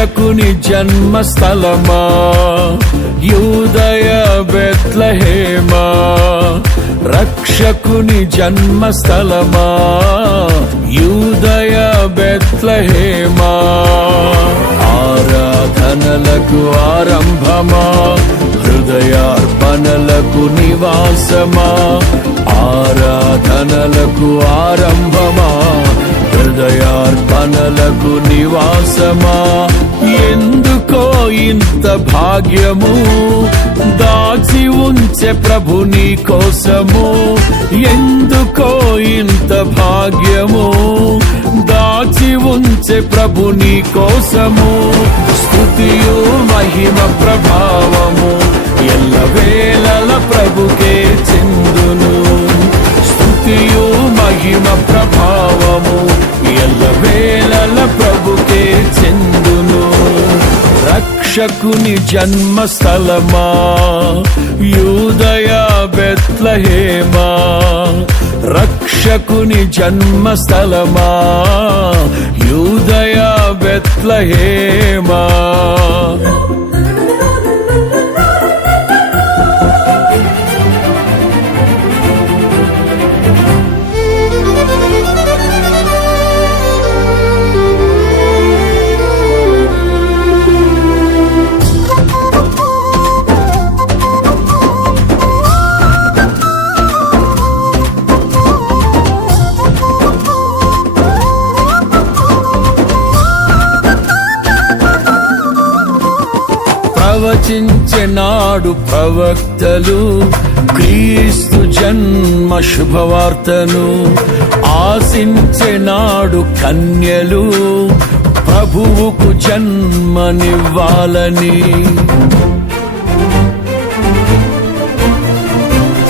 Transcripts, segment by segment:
రక్షకుని జన్మస్థలమా యూదయ బెత్లెహేమా, రక్షకుని జన్మస్థలమా యూదయ బెత్లెహేమా. ఆరాధనలకు ఆరంభమా, హృదయార్పణలకు నివాసమా, ఆరాధనలకు ఆరంభమా, హృదయార్పణలకు నివాసమా. ఎందుకో ఇంత భాగ్యము దాచి ఉంచే ప్రభు నీ కోసము, ఎందుకో ఇంత భాగ్యము దాచి ఉంచే ప్రభు నీ కోసము. స్తుతియు మహిమ ప్రభావము ఎల్లవేళల ప్రభుకే చెందును, స్తుతియు మహిమ ప్రభావము ఎల్లవేళల ప్రభుకే చెందును. రక్షకుని జన్మస్థలమా యూదయ బెత్లెహేమా, రక్షకుని జన్మస్థలమా యూదయ బెత్లెహేమా. ప్రవచించెనాడు ప్రవక్తలు క్రీస్తు జన్మ శుభవార్తను, ఆశించెనాడు కన్యలు ప్రభువుకు జన్మనివ్వాలని.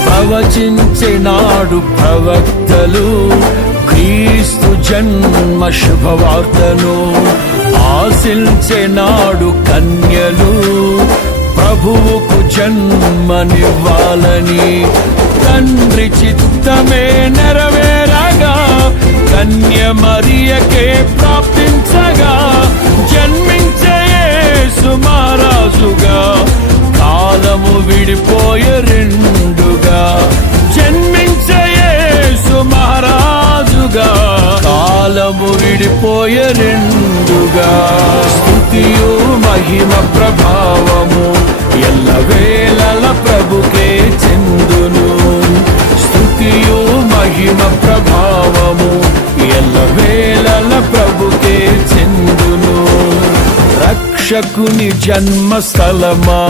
ప్రవచించెనాడు ప్రవక్తలు క్రీస్తు జన్మ శుభవార్తను, ఆశించెనాడు కన్యలు ప్రభువుకు జన్మనివ్వాలని. తండ్రి చిత్తమే నెరవేరగా కన్య మరియకే ప్రాప్తించగా, జన్మించే యేసు మహారాజుగా కాలము విడిపోయే రెండుగా, జన్మించే యేసు మహారాజుగా కాలము విడిపోయే రెండుగా. స్తుతియు మహిమ ప్రభావము ఎల్లవేళల ప్రభుకే చెందును, స్తుతియు మహిమ ప్రభావము ఎల్లవేళల ప్రభుకే చెందును. రక్షకుని జన్మస్థలమా